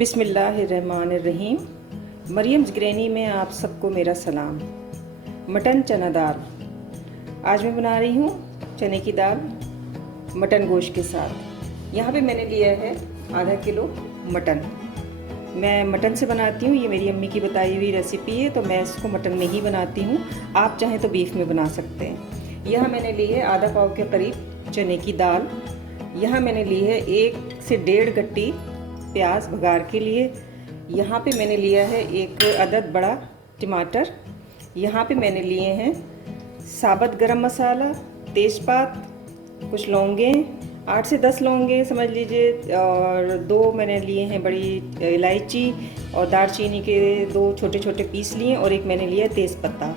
बिस्मिल्लाहिर्रहमानिर्रहीम। Mariam's granny में आप सबको मेरा सलाम। मटन चना दाल आज मैं बना रही हूँ। चने की दाल मटन गोश्त के साथ। यहाँ पे मैंने लिया है आधा किलो मटन। मैं मटन से बनाती हूँ, ये मेरी अम्मी की बताई हुई रेसिपी है, तो मैं इसको मटन में ही बनाती हूँ। आप चाहें तो बीफ में बना सकते हैं। यहाँ मैंने ली है आधा पाव के करीब चने की दाल। यहाँ मैंने ली है 1 से 1.5 गट्टी प्याज बघार के लिए। यहाँ पे मैंने लिया है 1 अदद बड़ा टमाटर। यहाँ पे मैंने लिए हैं साबुत गरम मसाला, तेज़पात, कुछ लौंगे, 8 से 10 लौंगे समझ लीजिए, और 2 मैंने लिए हैं बड़ी इलायची, और दालचीनी के 2 छोटे छोटे पीस लिए, और 1 मैंने लिया है तेज़पत्ता।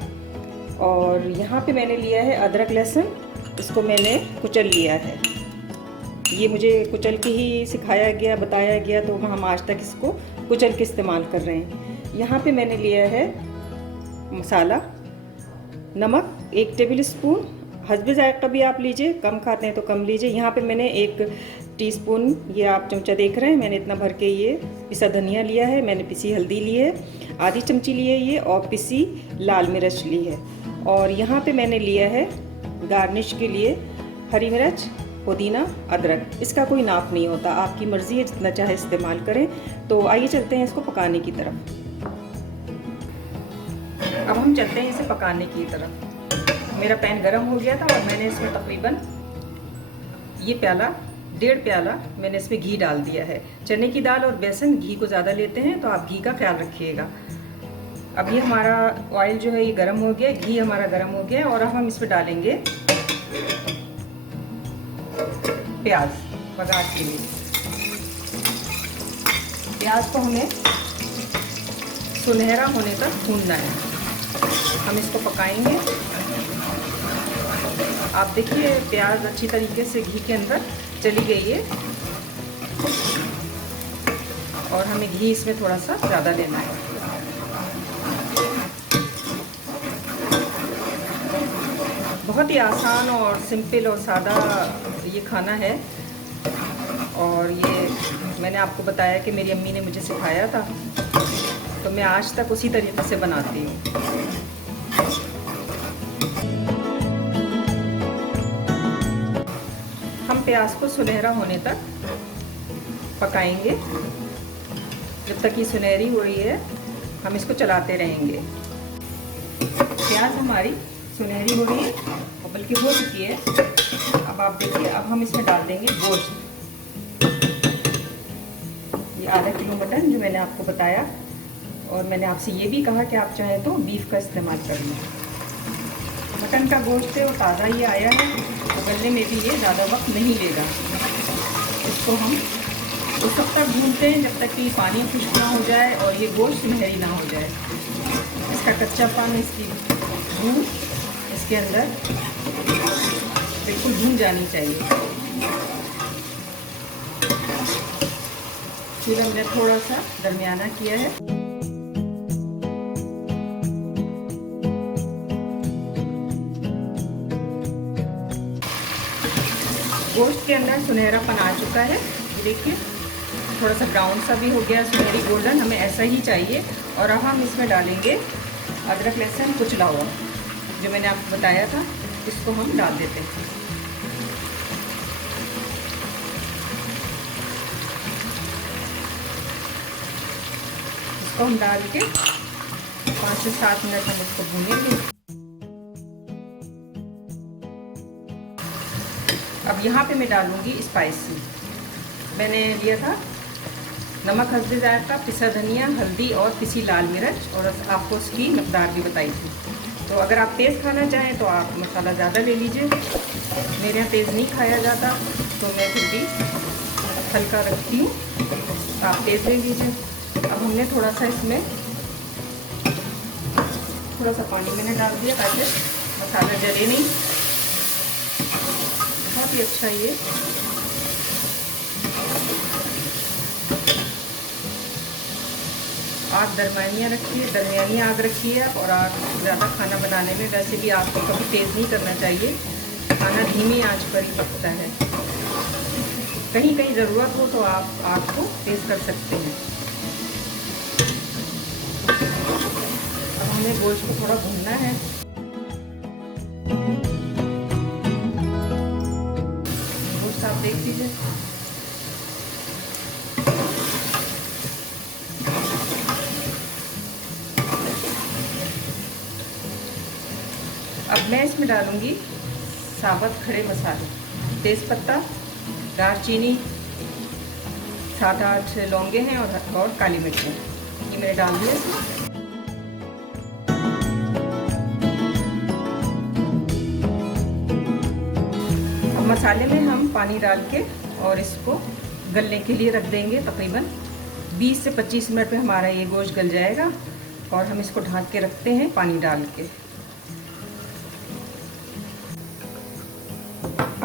और यहाँ पे मैंने लिया है अदरक लहसुन, इसको मैंने कुचल लिया है। ये मुझे कुचल के ही सिखाया गया, बताया गया, तो हम आज तक इसको कुचल के इस्तेमाल कर रहे हैं। यहाँ पे मैंने लिया है मसाला, नमक 1 टेबल स्पून, हस्बे जायका भी आप लीजिए, कम खाते हैं तो कम लीजिए। यहाँ पे मैंने 1 टीस्पून, ये आप चमचा देख रहे हैं, मैंने इतना भर के ये पिसा धनिया लिया है। मैंने पिसी हल्दी ली है, आधी चमची ली है ये, और पिसी लाल मिर्च ली है। और यहाँ पे मैंने लिया है गार्निश के लिए हरी मिर्च, पुदीना, अदरक। इसका कोई नाप नहीं होता, आपकी मर्ज़ी है, जितना चाहे इस्तेमाल करें। तो आइए चलते हैं इसको पकाने की तरफ। अब हम चलते हैं इसे पकाने की तरफ। मेरा पैन गरम हो गया था और मैंने इसमें तकरीबन ये 1.5 प्याला मैंने इसमें घी डाल दिया है। चने की दाल और बेसन घी को ज़्यादा लेते हैं, तो आप घी का ख्याल रखिएगा। अब ये हमारा ऑयल जो है ये गर्म हो गया, घी हमारा गर्म हो गया, और अब हम इसमें डालेंगे प्याज बघार के लिए। प्याज को हमें सुनहरा होने तक भूनना है। हम इसको पकाएंगे। आप देखिए प्याज अच्छी तरीके से घी के अंदर चली गई है, और हमें घी इसमें थोड़ा सा ज़्यादा लेना है। बहुत ही आसान और सिंपल और सादा ये खाना है, और ये मैंने आपको बताया कि मेरी अम्मी ने मुझे सिखाया था, तो मैं आज तक उसी तरीके से बनाती हूँ। हम प्याज को सुनहरा होने तक पकाएंगे। जब तक ये सुनहरी हो रही है हम इसको चलाते रहेंगे। प्याज हमारी सुनहरी हो रही है, और बल्कि हो चुकी है। अब आप देखिए, अब हम इसमें डाल देंगे गोश्त। ये आधा किलो मटन जो मैंने आपको बताया, और मैंने आपसे ये भी कहा कि आप चाहें तो बीफ का इस्तेमाल कर लें। मटन का गोश्त है वो ताज़ा ही आया है, तो गलने में भी ये ज़्यादा वक्त नहीं लेगा। इसको हम उस वक्त तक भूनते हैं जब तक कि पानी खुश्क ना हो जाए और ये गोश्त सुनहरी ना हो जाए। इसका कच्चापन, इसकी बू इसके अंदर बिल्कुल भून जानी चाहिए। चूल्हा मैंने थोड़ा सा दरमियाना किया है। गोश्त के अंदर सुनहरापन आ चुका है, देखिए थोड़ा सा ब्राउन सा भी हो गया, सुनहरी गोल्डन, हमें ऐसा ही चाहिए। और अब हम इसमें डालेंगे अदरक लहसुन कुचला हुआ, जो मैंने आपको बताया था, इसको हम डाल देते हैं। इसको हम डाल के 5 से 7 मिनट हम इसको भूनेंगे। अब यहाँ पे मैं डालूंगी स्पाइसी। मैंने लिया था नमक, हल्दी जायका, पिसा धनिया, हल्दी और पिसी लाल मिर्च, और आपको उसकी मकदार भी बताई थी। तो अगर आप तेज़ खाना चाहें तो आप मसाला ज़्यादा ले लीजिए। मेरे यहाँ तेज़ नहीं खाया जाता, तो मैं फिर भी हल्का रखती हूँ, आप तेज़ ले लीजिए। अब हमने थोड़ा सा इसमें थोड़ा सा पानी मैंने डाल दिया ताकि मसाला जले नहीं। बहुत ही अच्छा ये आग दरमियानी आग रखिए आप। और आग ज़्यादा खाना बनाने में वैसे भी आग को कभी तेज़ नहीं करना चाहिए, खाना धीमी आंच पर ही पकता है। कहीं कहीं ज़रूरत हो तो आप आग को तेज़ कर सकते हैं। हमें गोश्त को थोड़ा भूनना है। गोश्त आप देख लीजिए। अब मैं इसमें डालूंगी साबुत खड़े मसाले, तेज़पत्ता, दालचीनी, 7-8 लौंगे हैं और काली मिर्च है, ये मैंने डाल दिया। अब मसाले में हम पानी डाल के और इसको गलने के लिए रख देंगे। तकरीबन 20 से 25 मिनट में हमारा ये गोश्त गल जाएगा और हम इसको ढक के रखते हैं पानी डाल के।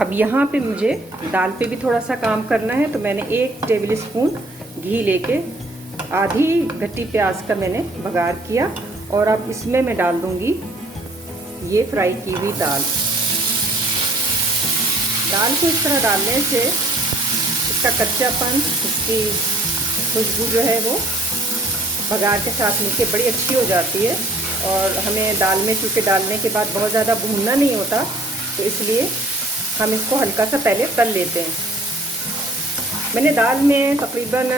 अब यहाँ पे मुझे दाल पे भी थोड़ा सा काम करना है, तो मैंने 1 टेबल स्पून घी लेके आधी गट्टी प्याज का मैंने बघार किया और अब इसमें मैं डाल दूँगी ये फ्राई की हुई दाल। दाल को इस तरह डालने से इसका कच्चापन, इसकी खुशबू जो है वो बघार के साथ मिलके बड़ी अच्छी हो जाती है। और हमें दाल में चूँकि डालने के बाद बहुत ज़्यादा भूनना नहीं होता, तो इसलिए हम इसको हल्का सा पहले तल लेते हैं। मैंने दाल में तकरीबन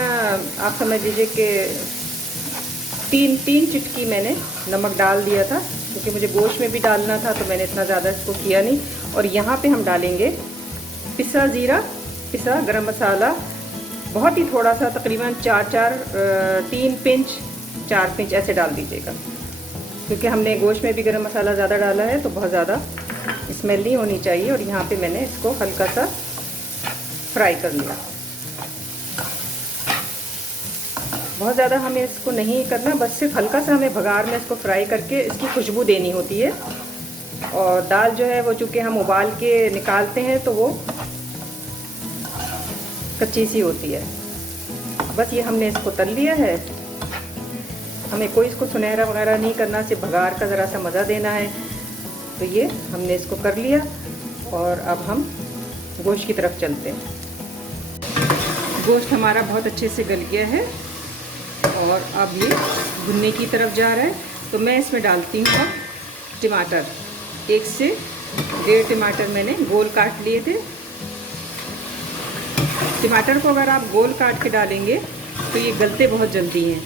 आप समझ लीजिए कि 3 चिटकी मैंने नमक डाल दिया था, क्योंकि मुझे गोश्त में भी डालना था, तो मैंने इतना ज़्यादा इसको किया नहीं। और यहाँ पे हम डालेंगे पिसा ज़ीरा, पिसा गरम मसाला, बहुत ही थोड़ा सा, तकरीबन 3 पिंच 4 पिंच ऐसे डाल दीजिएगा, क्योंकि हमने गोश्त में भी गरम मसाला ज़्यादा डाला है, तो बहुत ज़्यादा स्मेल नहीं होनी चाहिए। और यहाँ पे मैंने इसको हल्का सा फ्राई कर लिया। बहुत ज़्यादा हमें इसको नहीं करना, बस सिर्फ हल्का सा हमें बघार में इसको फ्राई करके इसकी खुशबू देनी होती है। और दाल जो है वो चूँकि हम उबाल के निकालते हैं तो वो कच्ची सी होती है। बस ये हमने इसको तल लिया है। हमें कोई इसको सुनहरा वगैरह नहीं करना, सिर्फ बघार का ज़रा सा मज़ा देना है। तो ये हमने इसको कर लिया और अब हम गोश्त की तरफ चलते हैं। गोश्त हमारा बहुत अच्छे से गल गया है और अब ये भुनने की तरफ जा रहा है। तो मैं इसमें डालती हूँ अब टमाटर। 1 से 1.5 टमाटर मैंने गोल काट लिए थे। टमाटर को अगर आप गोल काट के डालेंगे तो ये गलते बहुत जल्दी हैं।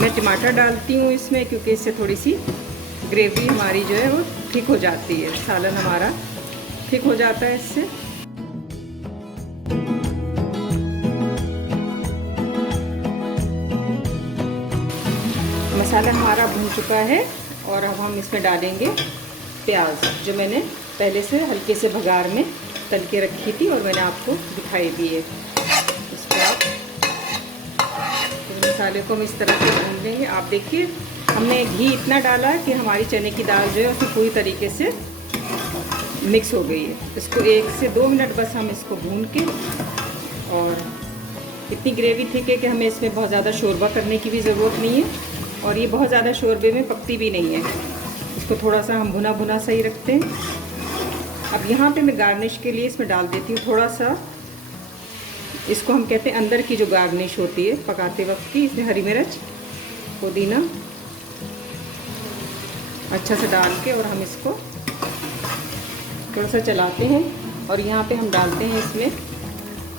मैं टमाटर डालती हूँ इसमें क्योंकि इससे थोड़ी सी ग्रेवी हमारी जो है वो थिक हो जाती है, सालन हमारा थिक हो जाता है इससे। मसाला हमारा भून चुका है और अब हम इसमें डालेंगे प्याज, जो मैंने पहले से हल्के से बघार में तल के रखी थी और मैंने आपको दिखाई दी है। इसके बाद मसाले को हम इस तरह से भून लेंगे। आप देखिए हमने घी इतना डाला कि हमारी चने की दाल जो है उसमें पूरी तरीके से मिक्स हो गई है। इसको 1 से 2 मिनट बस हम इसको भून के, और इतनी ग्रेवी थिक है कि हमें इसमें बहुत ज़्यादा शोरबा करने की भी ज़रूरत नहीं है और ये बहुत ज़्यादा शोरबे में पकती भी नहीं है। इसको थोड़ा सा हम भुना भुना सही रखते हैं। अब यहाँ पे मैं गार्निश के लिए इसमें डाल देती हूँ थोड़ा सा, इसको हम कहते हैं अंदर की जो गार्निश होती है पकाते वक्त की। इसमें हरी मिर्च, पुदीना अच्छा से डाल के और हम इसको थोड़ा सा चलाते हैं। और यहाँ पे हम डालते हैं इसमें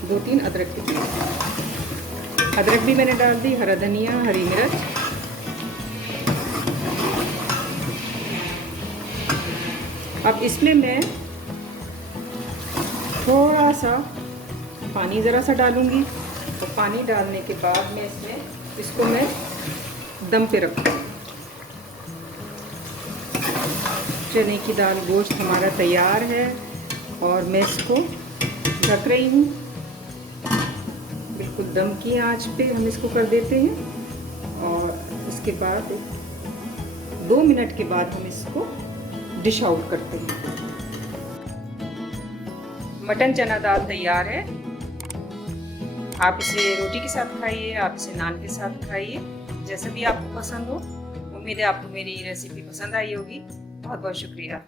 2-3 अदरक के पीस। अदरक भी मैंने डाल दी, हरा धनिया, हरी मिर्च। अब इसमें मैं थोड़ा सा पानी ज़रा सा डालूँगी और पानी डालने के बाद में इसको मैं दम पे रखूँगी। चने की दाल गोश्त हमारा तैयार है और मैं इसको ढक रही हूँ। बिल्कुल दम की आंच पे हम इसको कर देते हैं और उसके बाद 2 मिनट के बाद हम इसको डिश आउट करते हैं। मटन चना दाल तैयार है। आप इसे रोटी के साथ खाइए, आप इसे नान के साथ खाइए, जैसा भी आपको पसंद हो। उम्मीद है आपको मेरी रेसिपी पसंद आई होगी। बहुत बहुत शुक्रिया।